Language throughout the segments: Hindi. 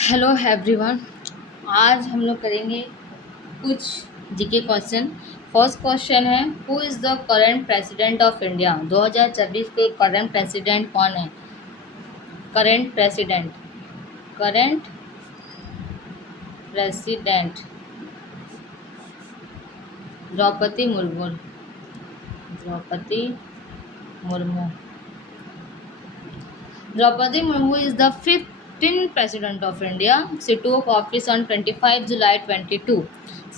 Hello everyone. आज हम लोग करेंगे कुछ जीके क्वेश्चन। फर्स्ट क्वेश्चन है, who is the current president of India. 2024 के करंट प्रेसिडेंट कौन है? Current president Draupadi Murmu. Draupadi Murmu is the 15th President of India. She took office on 25 July 22.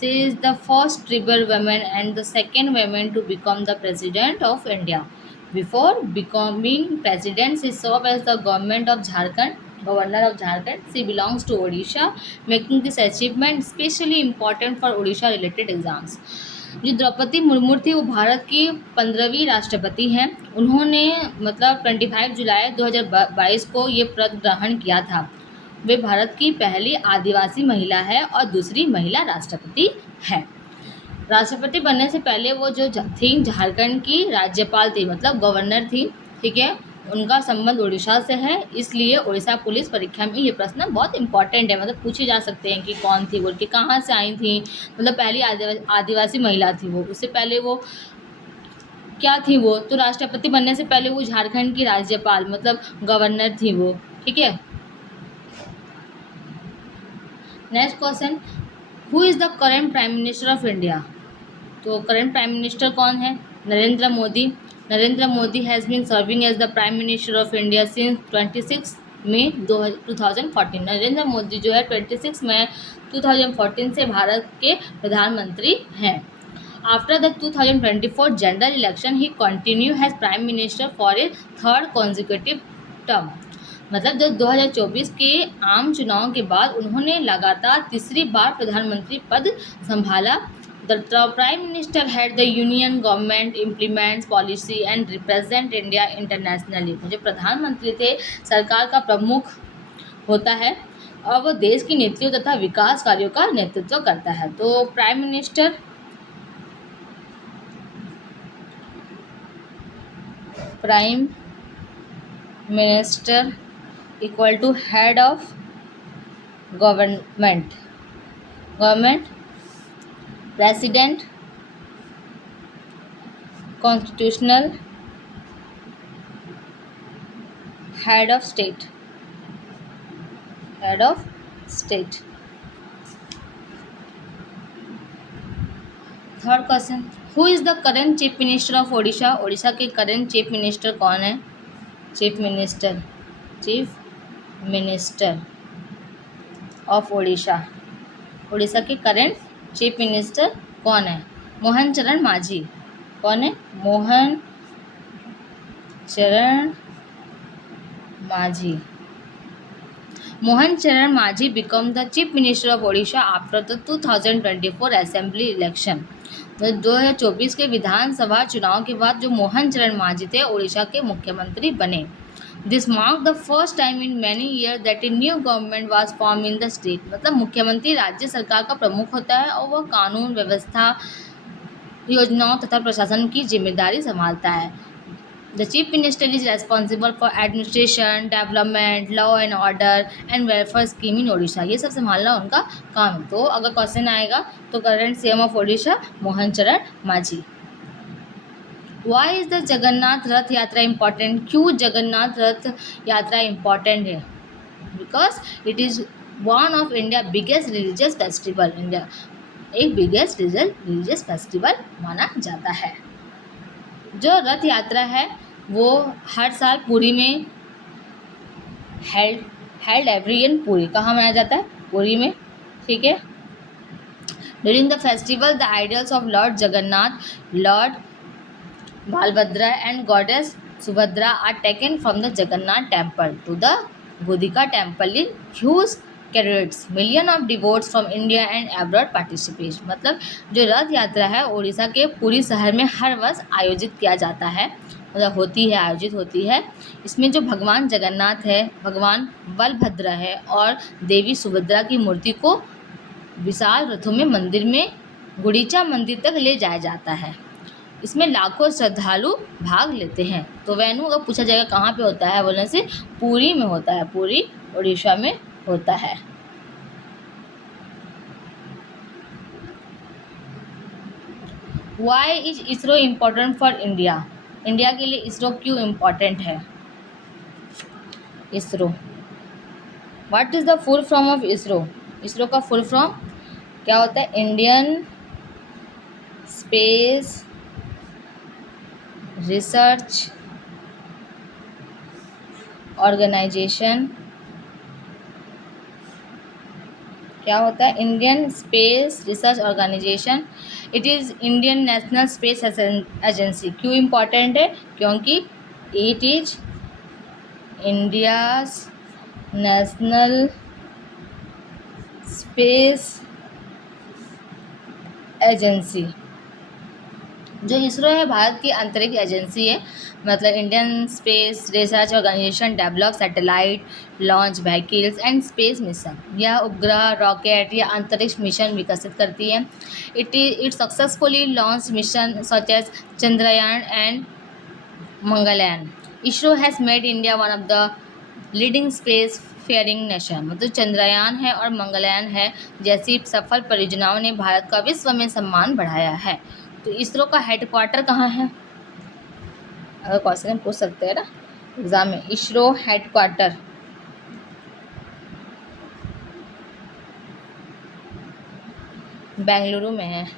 She is the first tribal woman and the second woman to become the President of India. Before becoming President, she served as the Governor of Jharkhand. She belongs to Odisha, making this achievement especially important for Odisha-related exams. जो द्रौपदी मुर्मू थी वो भारत की 15वीं राष्ट्रपति हैं। उन्होंने 25 जुलाई 2022 को ये पद ग्रहण किया था। वे भारत की पहली आदिवासी महिला है और दूसरी महिला राष्ट्रपति है। राष्ट्रपति बनने से पहले वो जो थी झारखंड की राज्यपाल थी, गवर्नर थी। ठीक है, उनका संबंध उड़ीसा से है, इसलिए उड़ीसा पुलिस परीक्षा में ये प्रश्न बहुत इंपॉर्टेंट है। पूछे जा सकते हैं कि कौन थी, बोल के कहाँ से आई थी, पहली आदिवासी महिला थी वो। उससे पहले वो क्या थी वो, तो राष्ट्रपति बनने से पहले वो झारखंड की राज्यपाल गवर्नर थी वो। ठीक है, next question, who is the current prime minister of India. तो करंट प्राइम मिनिस्टर कौन है? Narendra Modi. Narendra Modi has been serving as the prime minister of India since 26 May 2014। Narendra Modi जो है 26 मई 2014 से भारत के प्रधानमंत्री हैं। After the 2024 general election he continue has prime minister for a third consecutive term. जब 2024 के आम चुनाव के बाद उन्होंने लगातार तीसरी बार प्रधानमंत्री पद संभाला। The Prime Minister head the Union government, implements policy and represent India internationally। जो प्रधानमंत्री थे सरकार का प्रमुख होता है और वो देश की नीतियों तथा विकास कार्यों का नेतृत्व करता है। तो prime minister equal to head of government, president, constitutional head of state. Third question, who is the current chief minister of Odisha. Odisha के करंट चीफ मिनिस्टर कौन है? Chief minister of Odisha. Odisha के करंट चीफ मिनिस्टर कौन है? मोहन चरण मांझी। कौन है? Mohan Charan Manjhi become the chief minister of Odisha after the 2024 assembly election. 2024 के विधानसभा चुनाव के बाद जो मोहन चरण मांझी थे ओडिशा के मुख्यमंत्री बने। This mark the first time in many year that a new government was form in the state. मुख्यमंत्री राज्य सरकार का प्रमुख होता है और वह कानून व्यवस्था, योजनाओं तथा प्रशासन की जिम्मेदारी संभालता है। The chief minister is responsible for administration, development, law and order and welfare scheme in Odisha. ये सब संभालना उनका काम है। तो अगर क्वेश्चन आएगा तो current CM of Odisha Mohan Charan Majhi. Why is the Jagannath Rath Yatra important. क्यों जगन्नाथ रथ यात्रा इम्पॉर्टेंट है? Because it is one of India biggest religious festival. India एक बिगेस्ट रिलीजियस फेस्टिवल माना जाता है। जो रथ यात्रा है वो हर साल पुरी में हेल्ड एवरी ईयर। पुरी कहाँ मनाया जाता है? पुरी में। ठीक है, during the festival the idols of Lord Jagannath, Lord Balbhadra and goddess Subhadra are taken from the Jagannath temple to the Godika temple in huge chariots. Millions of devotees from India and abroad participate। जो रथ यात्रा है ओडिशा के पुरी शहर में हर वर्ष आयोजित किया जाता है, आयोजित होती है। इसमें जो भगवान जगन्नाथ है, भगवान बलभद्र है और देवी सुभद्रा की मूर्ति को विशाल रथों में मंदिर में गुड़ीचा मंदिर तक ले जाया जाता है। इसमें लाखों श्रद्धालु भाग लेते हैं। तो वेन्यू अगर पूछा जाएगा कहाँ पे होता है, बोलने से पुरी में होता है। पुरी उड़ीसा में होता है। Why is ISRO important for India? India के लिए इसरो क्यों इम्पोर्टेंट है? ISRO, what is the full form of ISRO? ISRO का फुल फॉर्म क्या होता है? Indian Space Research Organisation. क्या होता है? Indian Space Research Organisation. It is Indian national space agency. क्यों इम्पॉर्टेंट है? क्योंकि it is India's national space agency. जो इसरो है भारत की अंतरिक्ष एजेंसी है। मतलब Indian Space Research Organisation develop satellite, launch vehicles and space mission. यह उपग्रह, रॉकेट या अंतरिक्ष मिशन विकसित करती है। It successfully launch mission such as Chandrayaan and Mangalyaan. ISRO has made India one of the leading space faring nation. मतलब चंद्रयान है और मंगलयान है जैसी सफल परियोजनाओं ने भारत का विश्व में सम्मान बढ़ाया है। तो इसरो का हेडक्वार्टर कहाँ है? अगर क्वेश्चन पूछ सकते हैं ना एग्जाम में, इसरो हेडक्वार्टर बेंगलुरु में है।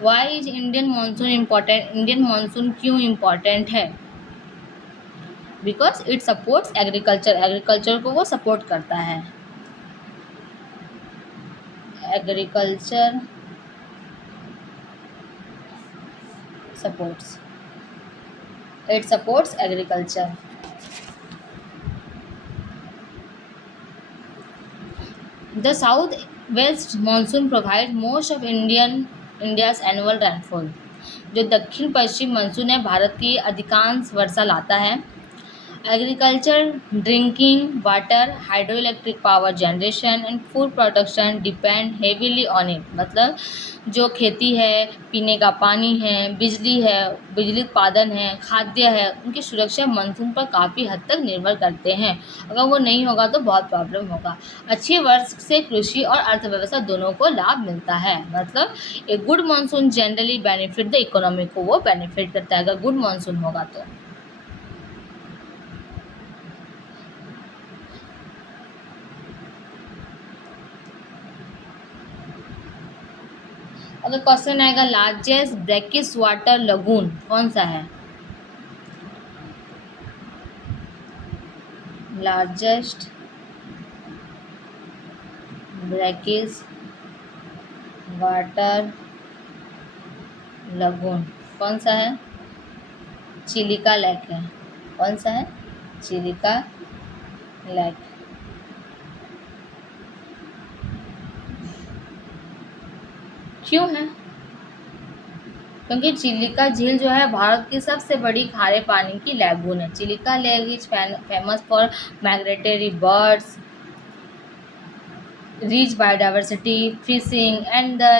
Why is Indian monsoon important? Indian monsoon क्यों इम्पोर्टेंट है? Because it supports agriculture. Agriculture को वो सपोर्ट करता है। Agriculture supports, it supports agriculture. The south west monsoon provide most of India's annual rainfall. जो दक्षिण पश्चिम मानसून है भारत की अधिकांश वर्षा लाता है। Agriculture, drinking water, hydro electric power generation and food production depend heavily on it. मतलब जो खेती है, पीने का पानी है, बिजली उत्पादन है, खाद्य है, उनकी सुरक्षा मानसून पर काफ़ी हद तक निर्भर करते हैं। अगर वो नहीं होगा तो बहुत प्रॉब्लम होगा। अच्छे वर्ष से कृषि और अर्थव्यवस्था दोनों को लाभ मिलता है। मतलब एक good monsoon generally benefit the economy को वो बेनिफिट करता है अगर गुड मानसून होगा तो। अगर क्वेश्चन आएगा लार्जेस्ट ब्रैकिश वाटर लगून कौन सा है? लार्जेस्ट ब्रैकिश वाटर लगून कौन सा है? चिलिका लेक है। कौन सा है? चिलिका लेक। क्यों है? क्योंकि चिलिका झील जो है भारत की सबसे बड़ी खारे पानी की लैगून है। Chilika lake is famous for migratory birds, rich biodiversity, fishing, and the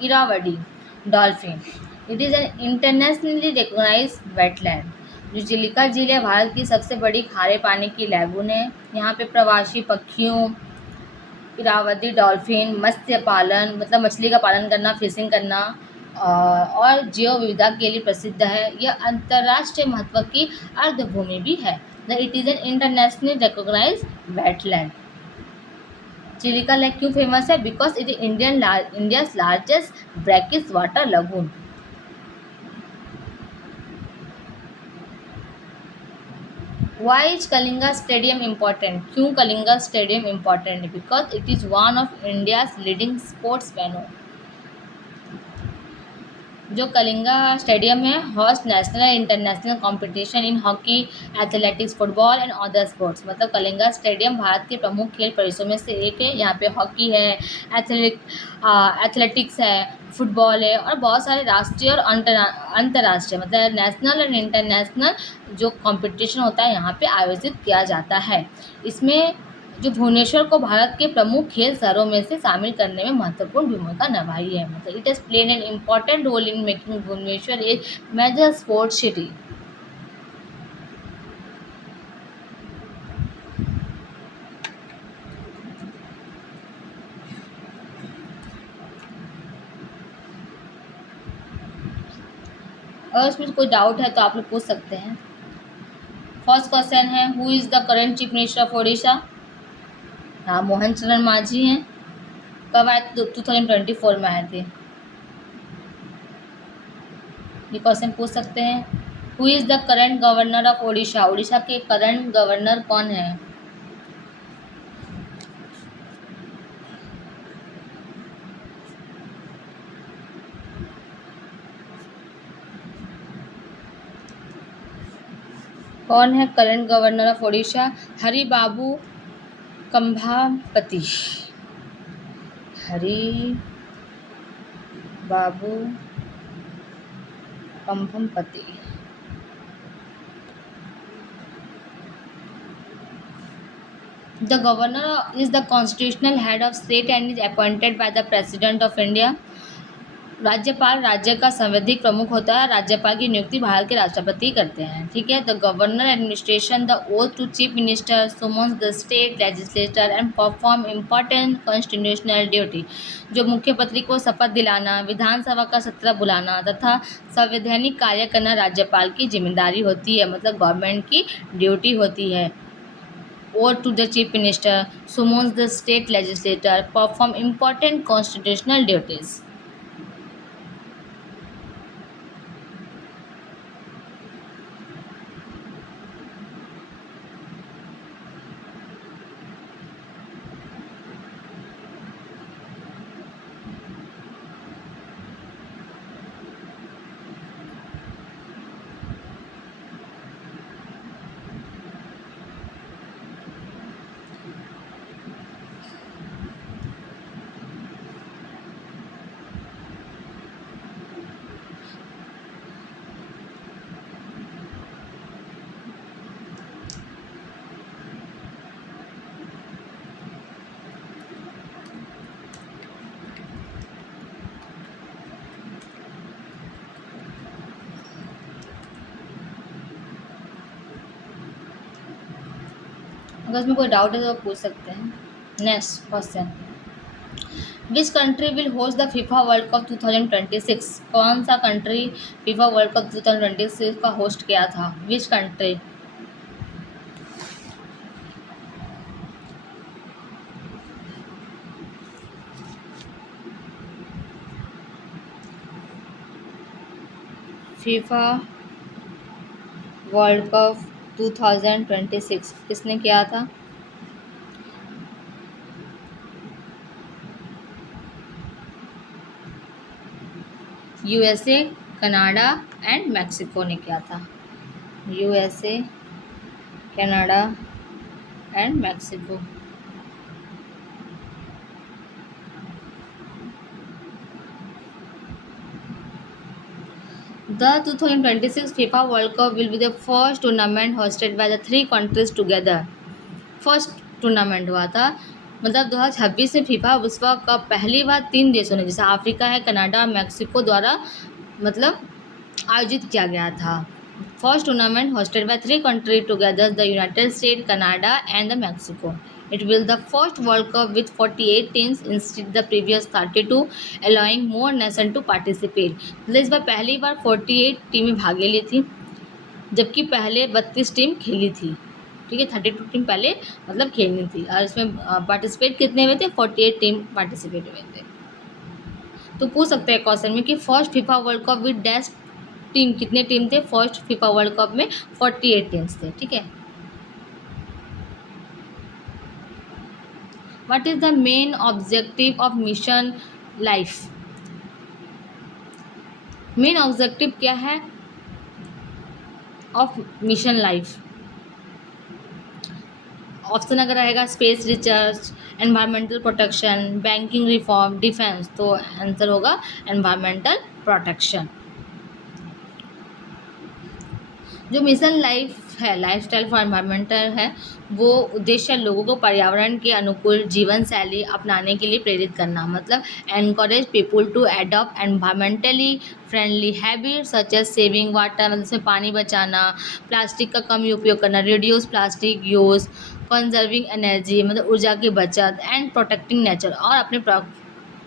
Irrawaddy dolphin. It is an internationally recognized wetland. जो चिलिका झील है भारत की सबसे बड़ी खारे पानी की लैगून है। यहाँ पे प्रवासी पक्षियों, इरावदी डॉल्फिन, मत्स्य पालन मतलब मछली का पालन करना, फिशिंग करना और जैव विविधता के लिए प्रसिद्ध है। यह अंतर्राष्ट्रीय महत्व की अर्धभूमि भी है। It is an internationally recognised wetland. Chilika lake क्यों फेमस है? Because it is India's largest brackish water lagoon. Why is Kalinga stadium important? क्यों कलिंगा स्टेडियम इम्पॉर्टेंट है? Because it is one of India's leading sports venue. जो कलिंगा स्टेडियम है host national and international competition in hockey, athletics, football and other sports. मतलब कलिंगा स्टेडियम भारत के प्रमुख खेल परिसरों में से एक है। यहाँ पे हॉकी है, एथलेटिक एथलेटिक्स है, फुटबॉल है और बहुत सारे राष्ट्रीय और अंतर्राष्ट्रीय मतलब नेशनल एंड इंटरनेशनल जो कंपटीशन होता है यहाँ पे आयोजित किया जाता है। इसमें जो भुवनेश्वर को भारत के प्रमुख खेल शहरों में से शामिल करने में महत्वपूर्ण भूमिका निभाई है। मतलब it has played an important role in making Bhubaneswar a major sports city. अगर इसमें कोई डाउट है तो आप लोग पूछ सकते हैं। फर्स्ट क्वेश्चन है, who is the current chief minister of Odisha? हाँ, मोहन चरण मांझी हैं। कब आए थे? 2024 में आए थे। ये क्वेश्चन पूछ सकते हैं। Who is the current governor of Odisha? Odisha के करंट गवर्नर कौन है? कौन है current governor of Odisha? Hari Babu Kambhapati. Hari Babu Kambhampati. The governor is the constitutional head of state and is appointed by the President of India. राज्यपाल राज्य का संवैधानिक प्रमुख होता है। राज्यपाल की नियुक्ति भारत के राष्ट्रपति करते हैं। ठीक है। The governor administration the oath to chief minister, summons the state legislator and perform important constitutional duty. जो मुख्यमंत्री को शपथ दिलाना, विधानसभा का सत्र बुलाना तथा संवैधानिक कार्य करना राज्यपाल की जिम्मेदारी होती है। मतलब गवर्नमेंट की ड्यूटी होती है। Oath to the Chief Minister, summons the state legislature, perform important constitutional duties. अगर इसमें कोई डाउट है तो पूछ सकते हैं। Next question, which country will host the FIFA world cup 2026? कौन सा कंट्री फीफा वर्ल्ड कप 2026 का होस्ट किया था? Which country? FIFA world cup 2026 किसने किया था? यूएसए, कनाडा एंड मैक्सिको ने किया था। USA, Canada and Mexico. The 2026 FIFA World Cup will be the first tournament hosted by the three countries together. First tournament हुआ था। मतलब 2026 में फीफा विश्व कप पहली बार 3 देशों ने, जैसे अफ्रीका है, कनाडा, मैक्सिको द्वारा मतलब आयोजित किया गया था। First tournament hosted by 3 countries together, the United States, Canada and the Mexico. It will the first World Cup with 48 teams instead of the previous 32, allowing more nations to participate. मतलब इस बार पहली बार 48 टीमें भाग ली थी, जबकि पहले 32 टीम खेली थी। ठीक है, 32 टीम पहले मतलब खेलनी थी और इसमें पार्टिसिपेट कितने हुए थे? 48 टीम पार्टिसिपेट हुए थे। तो पूछ सकते हैं क्वेश्चन में कि first FIFA world cup with dash team, कितने टीम थे फर्स्ट फीफा वर्ल्ड कप में? 48 टीम्स थे। ठीक है। What is the main objective of mission life? Main objective क्या है ऑफ मिशन लाइफ? ऑप्शन अगर रहेगा space research, environmental protection, banking reform, defence, तो आंसर होगा एनवायरमेंटल प्रोटेक्शन। जो मिशन लाइफ है, लाइफ स्टाइल फॉर एनवायरमेंटल है, वो उद्देश्य लोगों को पर्यावरण के अनुकूल जीवन शैली अपनाने के लिए प्रेरित करना, मतलब encourage people to adopt environmentally friendly habit such as saving water, मतलब इसमें पानी बचाना, प्लास्टिक का कम उपयोग करना, reduce plastic use, conserving energy मतलब ऊर्जा की बचत, एंड प्रोटेक्टिंग नेचर, और अपने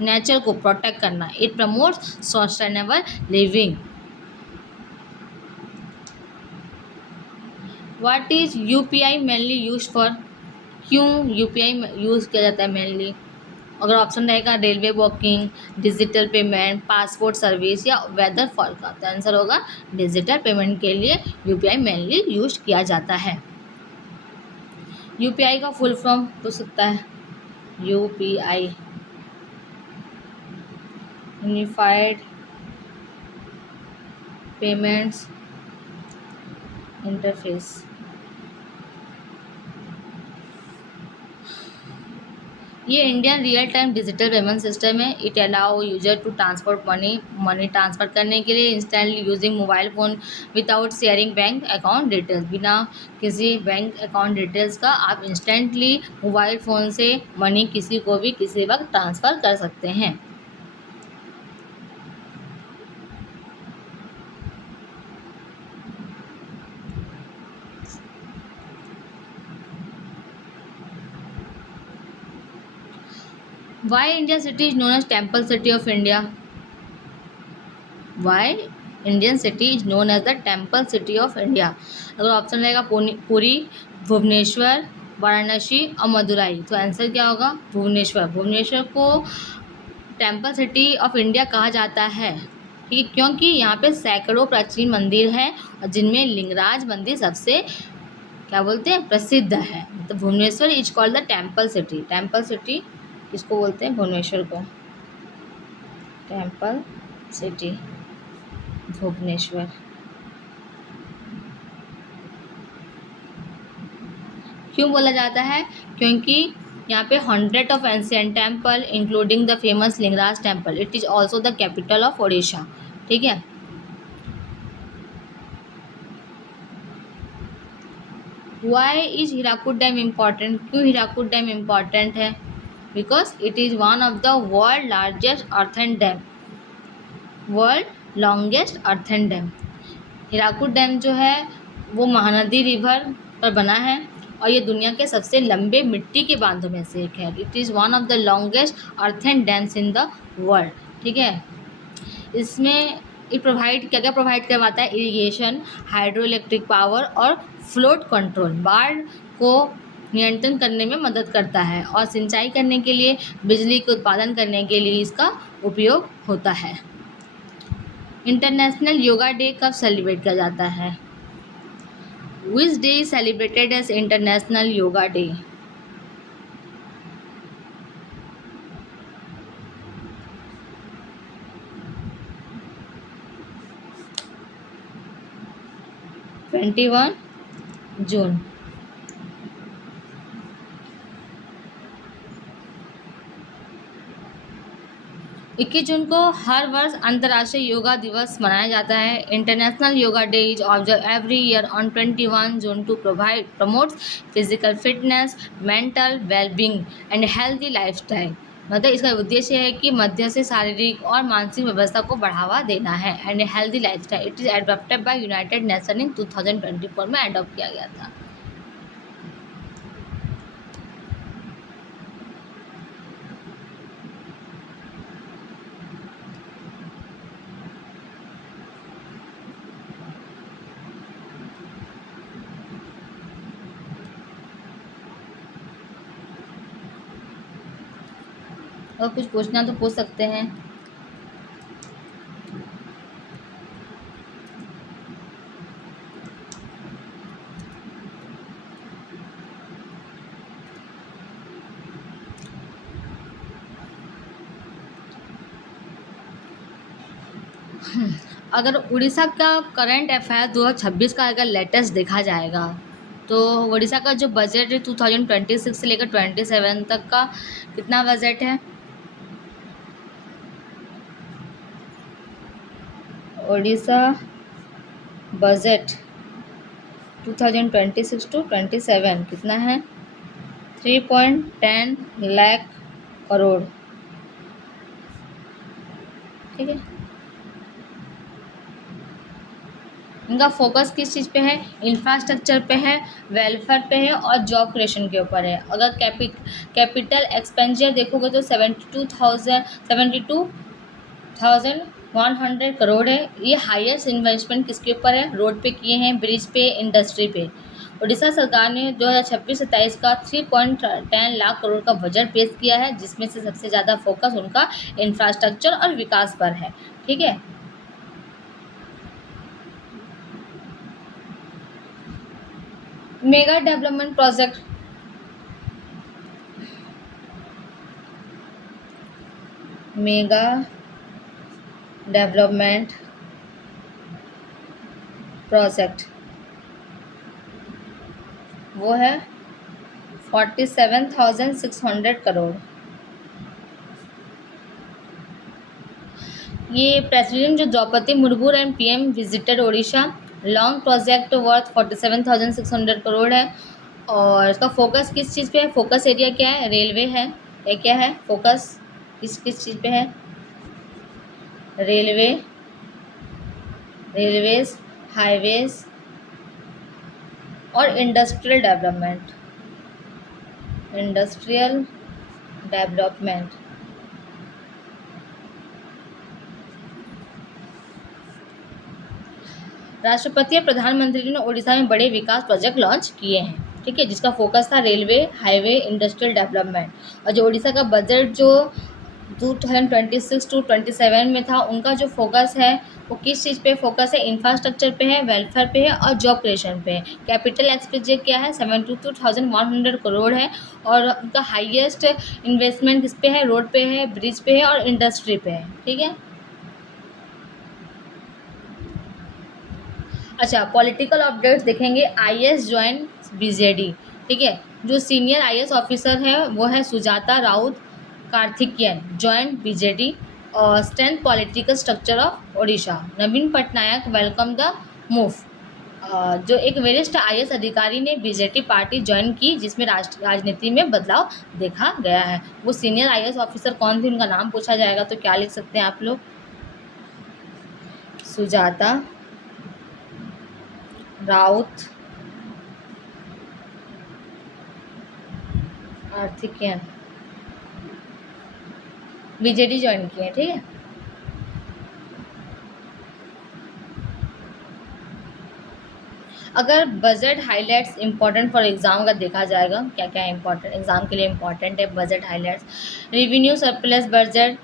नेचर को प्रोटेक्ट करना। It promotes sustainable living. What is UPI mainly use for? क्यों यूपीआई यूज़ किया जाता है मेनली? अगर ऑप्शन रहेगा railway booking, digital payment, passport service या वेदर फॉरकास्ट, तो आंसर होगा डिजिटल पेमेंट के लिए यूपीआई मेनली यूज किया जाता है। यूपीआई का फुल फॉर्म पूछ सकता है। UPI unified payments interface. ये Indian real time digital payment system है। It allow user to transfer money transfer करने के लिए instantly using mobile phone without sharing bank account details. बिना किसी बैंक अकाउंट डिटेल्स का आप इंस्टेंटली मोबाइल फ़ोन से मनी किसी को भी किसी वक्त ट्रांसफ़र कर सकते हैं। Why India city is known as temple city of India? Why Indian city is known as the temple city of India? अगर ऑप्शन रहेगा पुरी, भुवनेश्वर, वाराणसी और मदुराई, तो आंसर क्या होगा? भुवनेश्वर। भुवनेश्वर को टेम्पल सिटी ऑफ इंडिया कहा जाता है, ठीक है, क्योंकि यहाँ पे सैकड़ों प्राचीन मंदिर हैं और जिनमें लिंगराज मंदिर सबसे क्या बोलते हैं प्रसिद्ध है। तो Bhubaneswar is called the temple city. Temple city किसको बोलते हैं? भुवनेश्वर को। Temple city Bhubaneswar. क्यों बोला जाता है? क्योंकि यहाँ पे 100 of ancient temple including the famous Lingaraj temple. It is also the capital of Odisha, ठीक है। Why is Hirakud dam important? क्यों हीराकुड डैम इम्पॉर्टेंट है? Because it is one of the world largest earthen dam, world longest earthen dam. Hirakud dam जो है वो महानदी रिवर पर बना है और ये दुनिया के सबसे लंबे मिट्टी के बांधों में से एक है। It is one of the longest earthen dams in the world, ठीक है। इसमें ये प्रोवाइड क्या क्या प्रोवाइड करवाता है? इरिगेशन, हाइड्रो इलेक्ट्रिक पावर और फ्लोट कंट्रोल। बाढ़ को नियंत्रण करने में मदद करता है और सिंचाई करने के लिए, बिजली के उत्पादन करने के लिए इसका उपयोग होता है। इंटरनेशनल योगा डे कब सेलिब्रेट किया जाता है? Which day is celebrated as international yoga day? Twenty one June. 21 जून को हर वर्ष अंतर्राष्ट्रीय योगा दिवस मनाया जाता है। International yoga day is observe every year on 21 June to promotes physical fitness, mental wellbeing and healthy lifestyle. मतलब इसका उद्देश्य है कि मध्य से शारीरिक और मानसिक व्यवस्था को बढ़ावा देना है and healthy lifestyle. It is adopted by United nation in 2024 में एडॉप्ट किया गया था। और कुछ पूछना तो पूछ सकते हैं। अगर उड़ीसा का करंट अफेयर 2026 का अगर लेटेस्ट देखा जाएगा तो उड़ीसा का जो बजट है 2026 से लेकर 27 तक का कितना बजट है? उड़ीसा बजट 2026 टू 27 कितना है? 3.10 लाख करोड़। ठीक है, इनका फोकस किस चीज़ पे है? इंफ्रास्ट्रक्चर पे है, वेलफेयर पे है और जॉब क्रिएशन के ऊपर है। अगर कैपिटल एक्सपेंडिचर देखोगे तो 72,100 करोड़ है। ये हाईएस्ट इन्वेस्टमेंट किसके ऊपर है? रोड पे किए हैं, ब्रिज पे, इंडस्ट्री पे। उड़ीसा सरकार ने 2026-27 का 3.10 लाख करोड़ का बजट पेश किया है, जिसमें से सबसे ज़्यादा फोकस उनका इंफ्रास्ट्रक्चर और विकास पर है। ठीक है, mega development project mega development project वो है 47,600 करोड़। ये प्रेसिडेंट जो Draupadi Murmu and PM visited Odisha. Long project worth 47,600 crore है। और इसका फोकस किस चीज़ पे है? फोकस एरिया क्या है? रेलवे है। ये क्या है? फोकस किस किस चीज़ पे है? रेलवे, रेलवेज, हाईवेज और इंडस्ट्रियल डेवलपमेंट। Industrial development. राष्ट्रपति और प्रधानमंत्री ने उड़ीसा में बड़े विकास प्रोजेक्ट लॉन्च किए हैं। ठीक है, जिसका फोकस था रेलवे, हाईवे, इंडस्ट्रियल डेवलपमेंट। और जो उड़ीसा का बजट जो 2026 टू 27 में था, उनका जो फोकस है वो किस चीज़ पे फोकस है? इंफ्रास्ट्रक्चर पे है, वेलफेयर पे है और जॉब क्रिएशन पे है। कैपिटल एक्सपेंडिचर क्या है? 72,100 करोड़ है। और उनका हाईएस्ट इन्वेस्टमेंट किस पे है? रोड पे है, ब्रिज पे है और इंडस्ट्री पे है। ठीक है, अच्छा, पॉलिटिकल अपडेट्स देखेंगे। IAS join BJD. ठीक है, जो सीनियर आईएएस ऑफिसर है वो है सुजाता राउत कार्थिकेयन, ज्वाइन बीजेडी। और strength political structure of Odisha. Naveen Patnaik welcome the move. जो एक वरिष्ठ आईएएस अधिकारी ने बीजेपी पार्टी ज्वाइन की, जिसमें राजनीति में बदलाव देखा गया है। वो सीनियर आईएएस ऑफिसर कौन थे? उनका नाम पूछा जाएगा तो क्या लिख सकते हैं आप लोग? सुजाता राउत कार्थिकेयन, बीजेडी ज्वाइन किए। ठीक है, अगर budget highlights important for exam का देखा जाएगा, क्या क्या इंपॉर्टेंट एग्जाम के लिए इंपॉर्टेंट है budget highlights? Revenue surplus budget,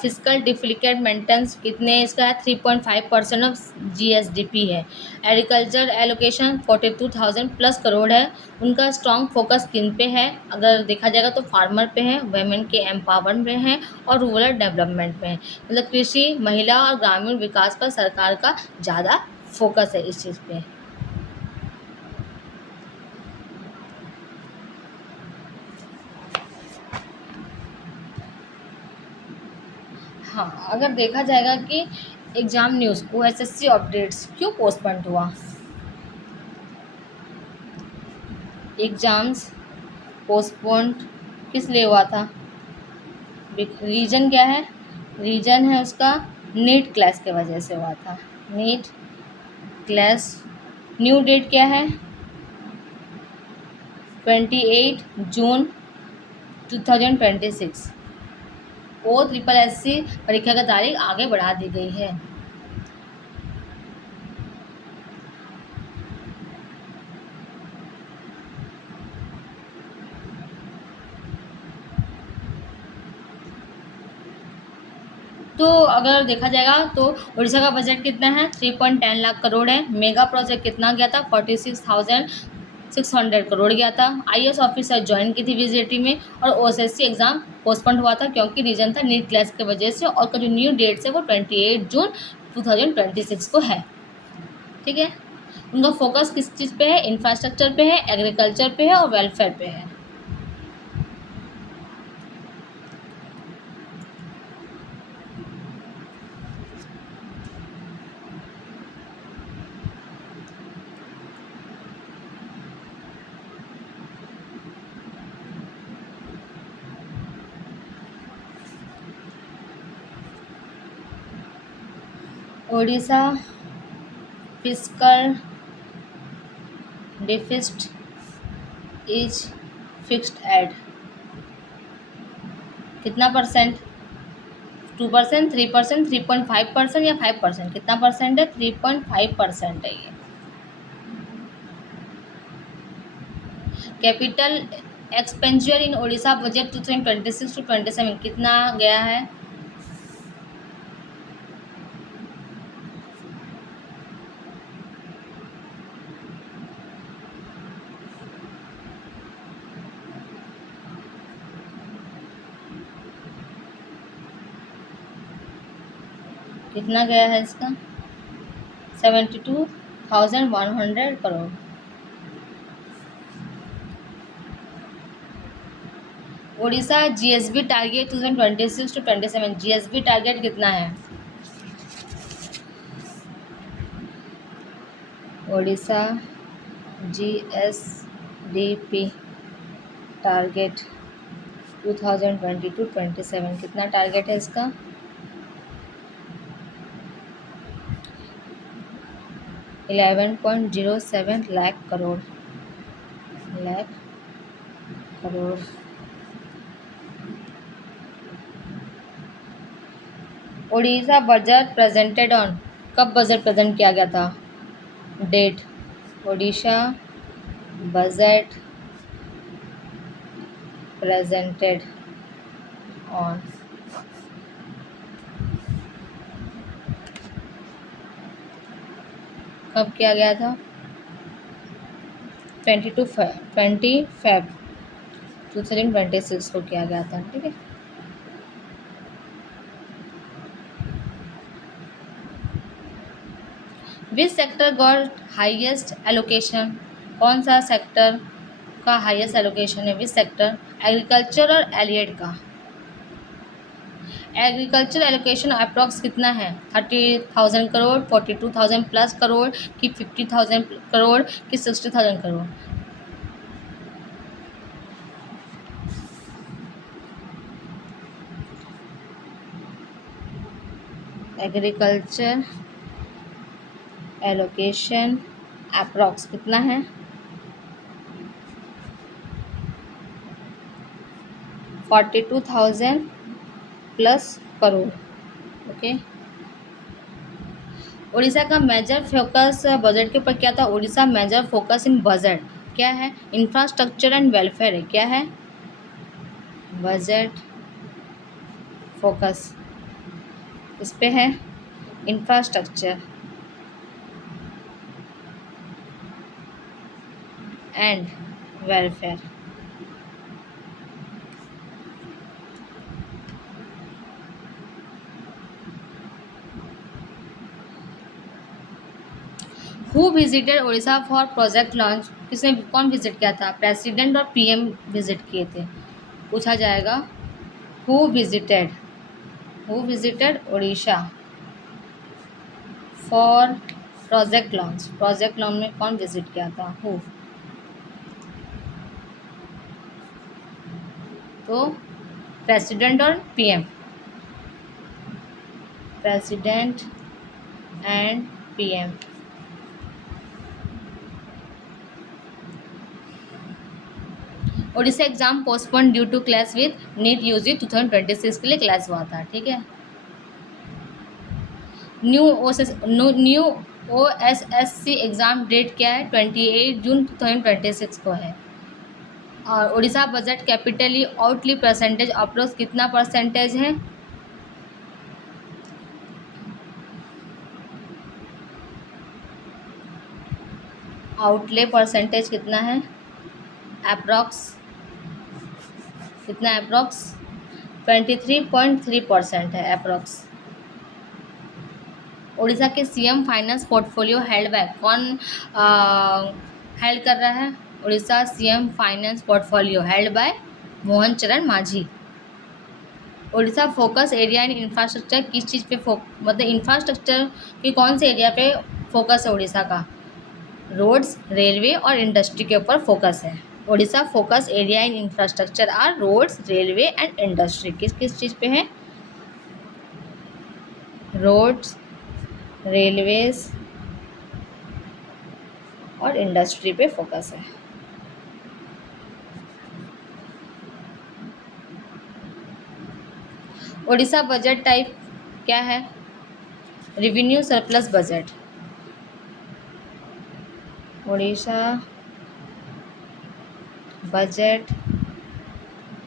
fiscal deficit maintenance कितने इसका है? 3.5% ऑफ जीएसडीपी है। एग्रीकल्चर एलोकेशन 42,000 प्लस करोड़ है। उनका स्ट्रॉन्ग फोकस किन पे है? अगर देखा जाएगा तो फार्मर पे है, वेमेन के एम्पावरमेंट पे है और रूरल डेवलपमेंट पे है। मतलब कृषि, महिला और ग्रामीण विकास पर सरकार का ज़्यादा फोकस है इस चीज़ पे। हाँ, अगर देखा जाएगा कि एग्ज़ाम न्यूज़ ओएसएससी अपडेट्स क्यों पोस्टपोन्ड हुआ? एग्ज़ाम्स पोस्टपोन्ड किस लिए हुआ था? रीज़न क्या है? रीज़न है उसका नीट क्लास के वजह से हुआ था। NEET class. न्यू डेट क्या है? 28 जून 2026। ओ ट्रिपल एससी परीक्षा का तारीख आगे बढ़ा दी गई है। तो अगर देखा जाएगा तो उड़ीसा का बजट कितना है? 3.10 लाख करोड़ है। मेगा प्रोजेक्ट कितना गया था? 46,000 600 करोड़ गया था। आईएएस ऑफिसर ज्वाइन की थी वीजीटी में, और ओएसएससी एग्जाम पोस्टपोन हुआ था क्योंकि रीजन था नीट क्लास की वजह से, और का जो न्यू डेट्स है वो 28 जून 2026 को है। ठीक है, उनका फोकस किस चीज़ पे है? इंफ्रास्ट्रक्चर पे है, एग्रीकल्चर पे है और वेलफेयर पे है। Odisha fiscal deficit is fixed at कितना परसेंट? 2%, 3%, 3.5% या 5%? कितना परसेंट है? 3.5% है ये। Capital expenditure in Odisha budget 2026 to 27 कितना गया है? कितना गया है इसका? 72,100 crore. Odisha GSB target 2026 to 27, GSB target कितना है? ओडिशा जीएसडीपी टारगेट 2022-27 कितना टारगेट है इसका? 11.07 lakh crore. Odisha budget presented on, कब बजट प्रेजेंट किया गया था? Date, Odisha budget presented on कब किया गया था? 20 Feb 2026 को किया गया था। ठीक है, which sector got highest allocation? कौन सा सेक्टर का हाईएस्ट एलोकेशन है? Which sector? एग्रीकल्चर और एलियड का। एग्रीकल्चर एलोकेशन अप्रॉक्स कितना है? 30,000 करोड़, 42,000 प्लस करोड़, कि 50,000 करोड़, कि 60,000 करोड़? एग्रीकल्चर एलोकेशन अप्रॉक्स कितना है? 42,000 प्लस करोड़। ओके, उड़ीसा का मेजर फोकस बजट के ऊपर क्या था? Orissa major focus in budget क्या है? इंफ्रास्ट्रक्चर एंड वेलफेयर है। क्या है? बजट फोकस इस पे है, infrastructure and welfare. Who visited Orissa for project launch? किसने, कौन विजिट किया था? प्रेसिडेंट और पीएम विजिट किए थे। पूछा जाएगा who visited Orissa for project launch. Project launch में कौन विजिट किया था? हु। तो प्रेसिडेंट और PM, president and PM. Odisha exam postpone due to clash with NEET UG 2026 के लिए क्लैश हुआ था। ठीक है, न्यू ओएसएससी एग्ज़ाम डेट क्या है? 28 जून 2026 को है। और उड़ीसा बजट कैपिटली आउटली परसेंटेज अप्रोच कितना परसेंटेज है? आउटले परसेंटेज कितना है? अप्रॉक्स कितना? अप्रॉक्स 23.3% है अप्रॉक्स। उड़ीसा के CM finance portfolio held by कौन हेल्ड कर रहा है? Orissa CM finance portfolio held by Mohan Charan Majhi. Orissa focus area in infrastructure किस चीज़ पे मतलब इंफ्रास्ट्रक्चर की कौन से एरिया पे फोकस है उड़ीसा का? रोड्स, रेलवे और इंडस्ट्री के ऊपर फोकस है। Orissa focus area in infrastructure are roads, railway and industry. किस किस चीज़ पे है? रोड्स, रेलवेज और इंडस्ट्री पे फोकस है। उड़ीसा बजट टाइप क्या है? Revenue surplus budget. Orissa budget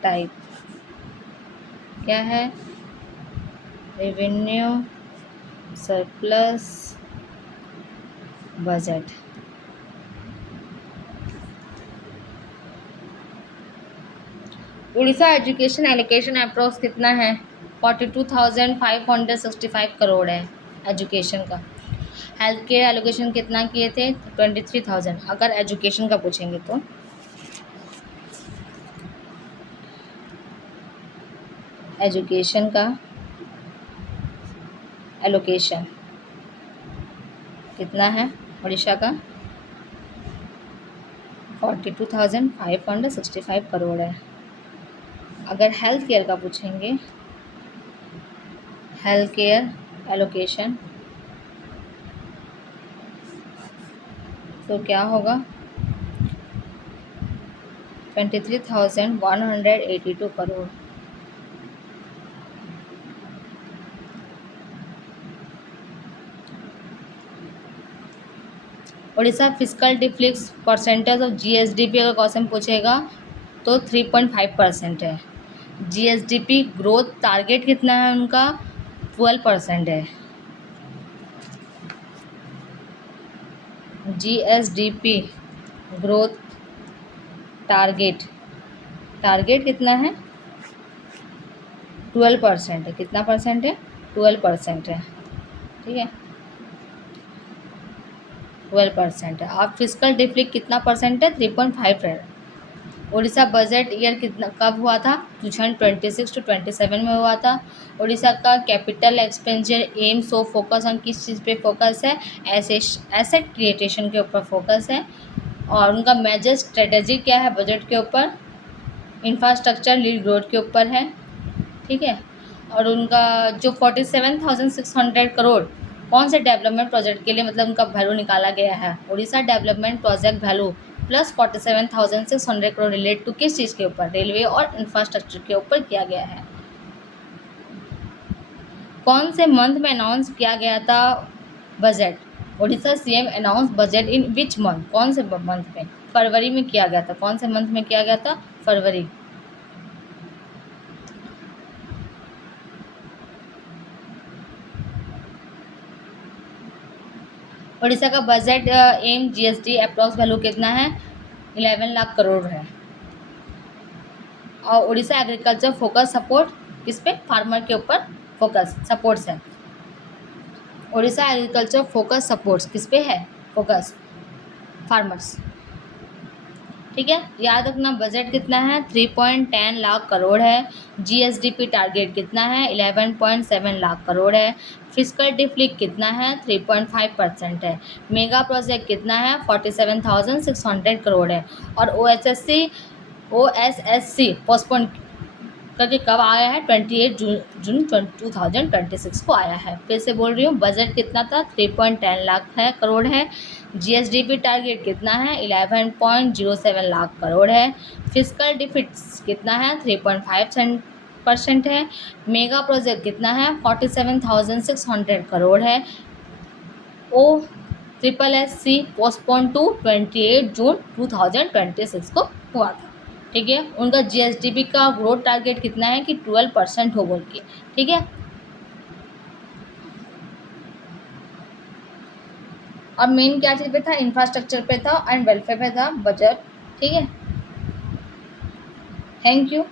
type क्या है? Revenue surplus budget. Orissa education allocation approx कितना है? 42,565 करोड़ है एजुकेशन का। हेल्थ केयर एलोकेशन कितना किए थे? 23,000। अगर एजुकेशन का पूछेंगे तो एजुकेशन का एलोकेशन कितना है उड़ीसा का? 42,565 करोड़ है। अगर हेल्थ केयर का पूछेंगे, हेल्थ केयर एलोकेशन तो क्या होगा? 23,182 करोड़। उड़ीसा फिजिकल डिफ्लिक्स परसेंटेज ऑफ जीएसडीपी अगर क्वेश्चन पूछेगा तो 3.5% है। जीएसडीपी ग्रोथ टारगेट कितना है उनका? 12% है। जीएसडीपी ग्रोथ टारगेट कितना है? 12% है। कितना परसेंट है? 12% है। ठीक है, 12% है। अब फिजिकल डिफ्लिक्ट कितना परसेंट है? 3.5 है। उड़ीसा बजट ईयर कितना कब हुआ था? 2026 to 27 में हुआ था। उड़ीसा का capital expenditure AIIMS of focus on किस चीज़ पे फोकस है? एसेट क्रिएटेशन के ऊपर फोकस है। और उनका मेजर स्ट्रेटेजी क्या है बजट के ऊपर? इंफ्रास्ट्रक्चर लीड ग्रोथ के ऊपर है। ठीक है, और उनका जो 47,600 करोड़ कौन से डेवलपमेंट प्रोजेक्ट के लिए मतलब उनका वैल्यू निकाला गया है? Orissa development project value plus 47,600 crore relate to किस चीज़ के ऊपर? रेलवे और इंफ्रास्ट्रक्चर के ऊपर किया गया है। कौन से मंथ में अनाउंस किया गया था budget? Orissa CM announce budget in which month? कौन से मंथ में? फरवरी में किया गया था। कौन से मंथ में किया गया था? फरवरी। उड़ीसा का budget M GST approx value कितना है? 11 लाख करोड़ है। और उड़ीसा एग्रीकल्चर फोकस सपोर्ट किस पे? फार्मर के ऊपर फोकस सपोर्ट्स है। उड़ीसा एग्रीकल्चर फोकस सपोर्ट्स किस पे है? Focus farmers. ठीक है, याद रखना बजट कितना है? 3.10 लाख करोड़ है। जीएसडीपी टारगेट कितना है? 11.7 लाख करोड़ है। फिजिकल डिफ्लिक्ट कितना है? 3.5% है। मेगा प्रोजेक्ट कितना है? 47,600 करोड़ है। और ओएसएससी पोस्टपोन करके कब आया है? 28 जून 2026 को आया है। फिर से बोल रही हूँ, बजट कितना था? 3.10 लाख है करोड़ है। जीएसडीपी टारगेट कितना है? 11.07 लाख करोड़ है। फिजिकल डिफिट्स कितना है? 3.5% है। मेगा प्रोजेक्ट कितना है? 47,600 करोड़ है। ओ SSSC पोस्टपोन टू 28 जून 2026 को हुआ था। ठीक है, उनका जीएसडीपी का ग्रोथ टारगेट कितना है कि 12% हो बोल के। ठीक है, और मेन क्या चीज़ पे था, इंफ्रास्ट्रक्चर पे था एंड वेलफेयर पे था, बजट। ठीक है, थैंक यू।